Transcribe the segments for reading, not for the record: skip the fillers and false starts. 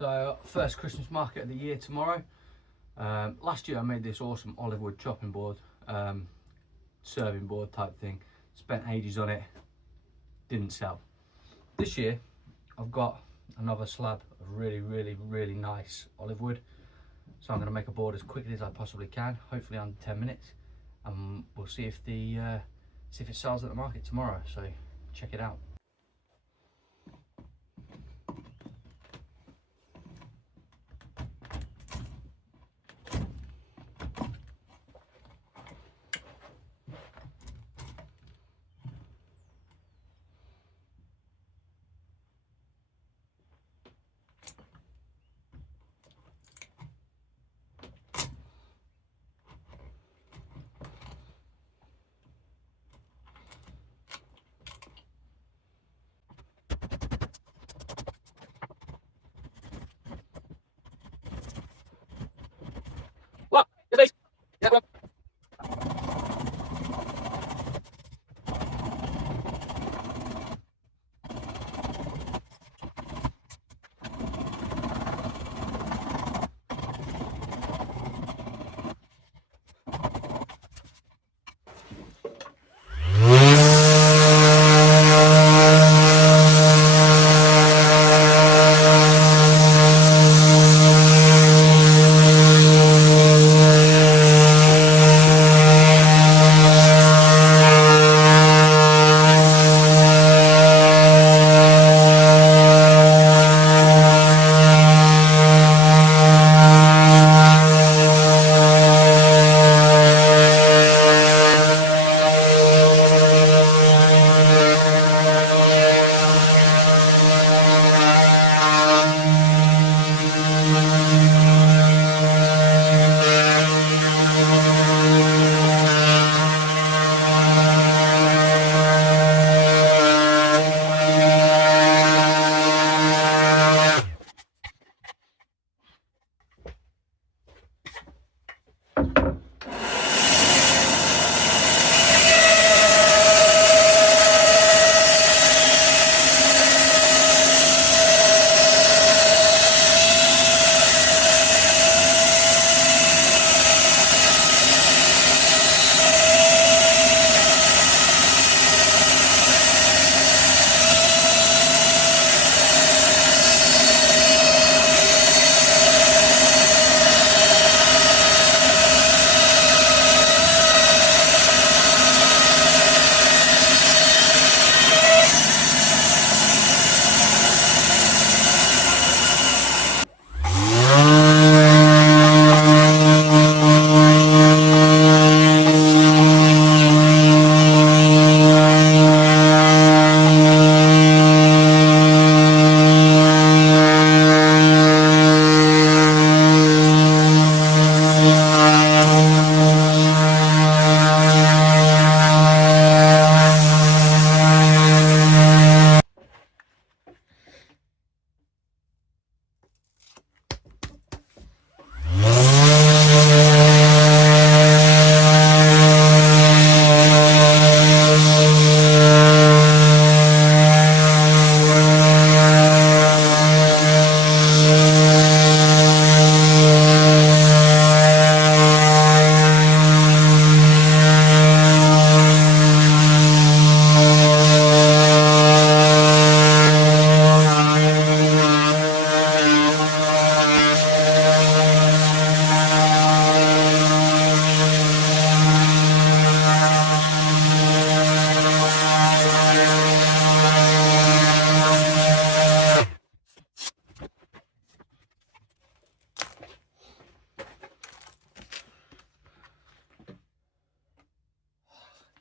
So first Christmas market of the year tomorrow. Last year I made this awesome olive wood chopping board, serving board type thing. Spent ages on it, didn't sell. This year I've got another slab of really nice olive wood. So I'm going to make a board as quickly as I possibly can, hopefully under 10 minutes, and we'll see if it sells at the market tomorrow. So check it out.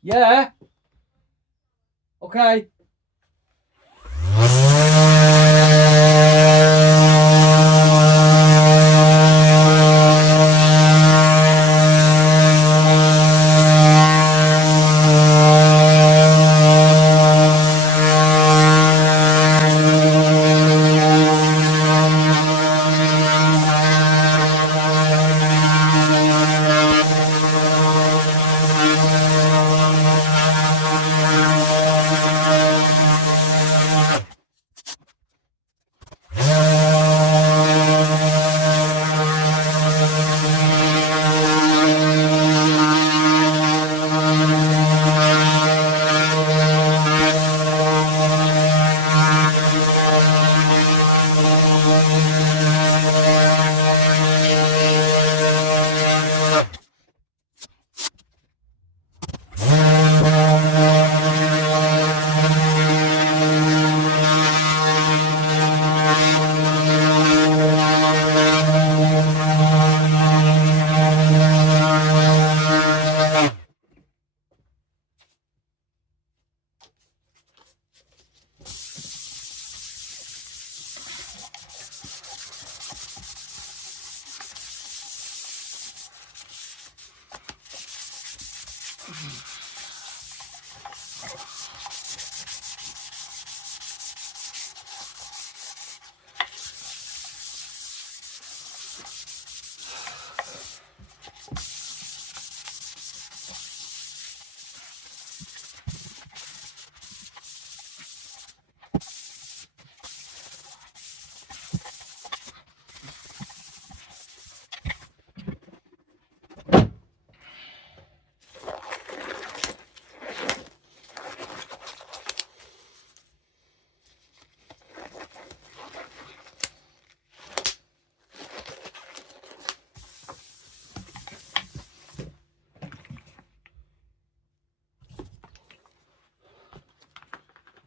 Yeah. Okay.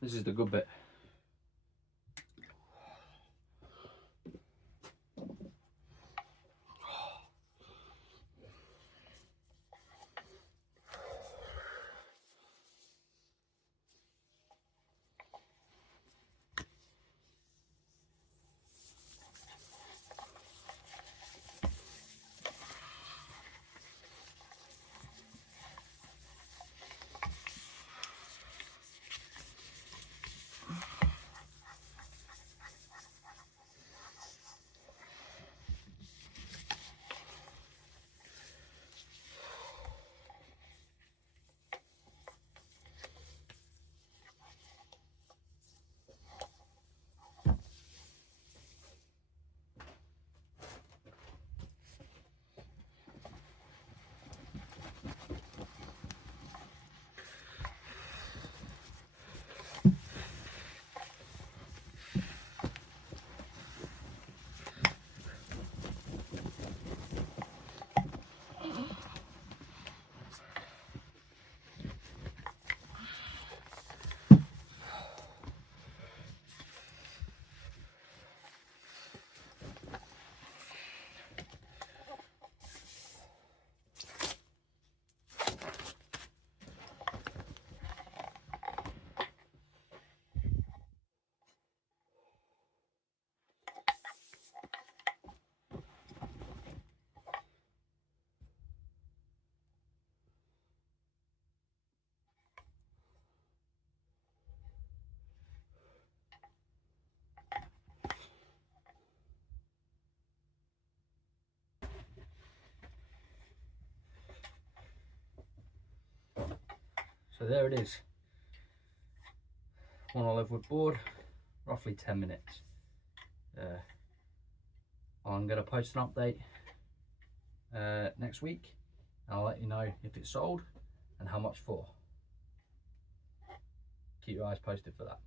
This is the good bit. So there it is. One olive wood board, roughly 10 minutes. I'm going to post an update next week. I'll let you know if it's sold and how much for. Keep your eyes posted for that.